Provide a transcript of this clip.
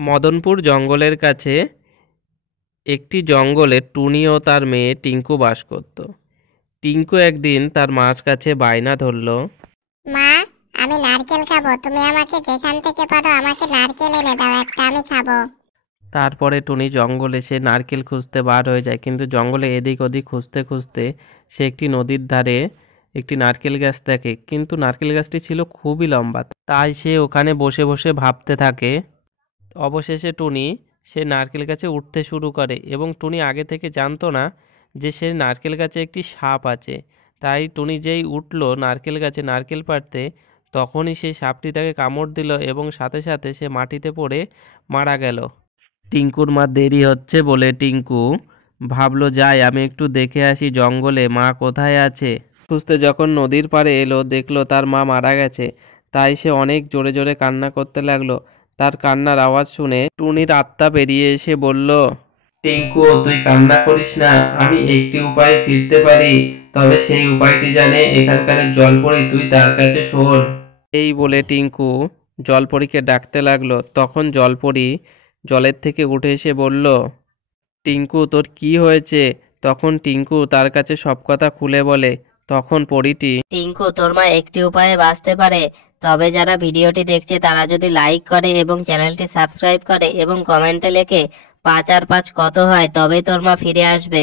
মদনপুর জঙ্গলের কাছে একটি জঙ্গলে টুনি ও তার মেয়ে টিঙ্কু বাস করত। টিঙ্কু একদিন তার মার কাছে বায়না ধরল, মা, আমি নারকেল খাবো, তুমি আমাকে যেখান থেকে পারো আমাকে নারকেল এনে দাও, একটা আমি খাবো। তারপরে টুনি জঙ্গলে সে নারকেল খুঁজতে বার হয়ে যায়, কিন্তু জঙ্গলে এদিক ওদিক খুঁজতে খুঁজতে সে একটি নদীর ধারে একটি নারকেল গাছ দেখে, কিন্তু নারকেল গাছটি ছিল খুবই লম্বা, তাই সে ওখানে বসে বসে ভাবতে থাকে। অবশেষে টুনি সে নারকেল গাছে উঠতে শুরু করে এবং টুনি আগে থেকে জানতো না যে সে নারকেল গাছে একটি সাপ আছে। তাই টুনি যেই উঠলো নারকেল গাছে নারকেল পাড়তে, তখনই সেই সাপটি তাকে কামড় দিল এবং সাথে সাথে সে মাটিতে পড়ে মারা গেল। টিঙ্কুর মা দেরি হচ্ছে বলে টিঙ্কু ভাবলো, যাই আমি একটু দেখে আসি জঙ্গলে মা কোথায় আছে। খুঁজতে যখন নদীর পাড়ে এলো, দেখলো তার মা মারা গেছে। তাই সে অনেক জোরে জোরে কান্না করতে লাগলো। তার কান্নার আওয়াজ শুনে টুনির আত্মা বেরিয়ে এসে বলল, টিঙ্কু তুই কান্না করিস না, আমি একটি উপায়ে ফিরতে পারি, তবে সেই উপায়টি জানে এখানকার জলপরি, তুই তার কাছে শোন। এই বলে টিঙ্কু জলপরীকে ডাকতে লাগলো। তখন জলপরী জলের থেকে উঠে এসে বলল, টিঙ্কু তোর কি হয়েছে? তখন টিঙ্কু তার কাছে সব কথা খুলে বলে। তখন পরীটি, টিঙ্কু তোর মা একটি উপায়ে বাঁচতে পারে, তবে যারা ভিডিওটি দেখছে তারা যদি লাইক করে এবং চ্যানেলটি সাবস্ক্রাইব করে এবং কমেন্টে লেখে 5 আর 5 কত হয়, তবে তোর মা ফিরে আসবে।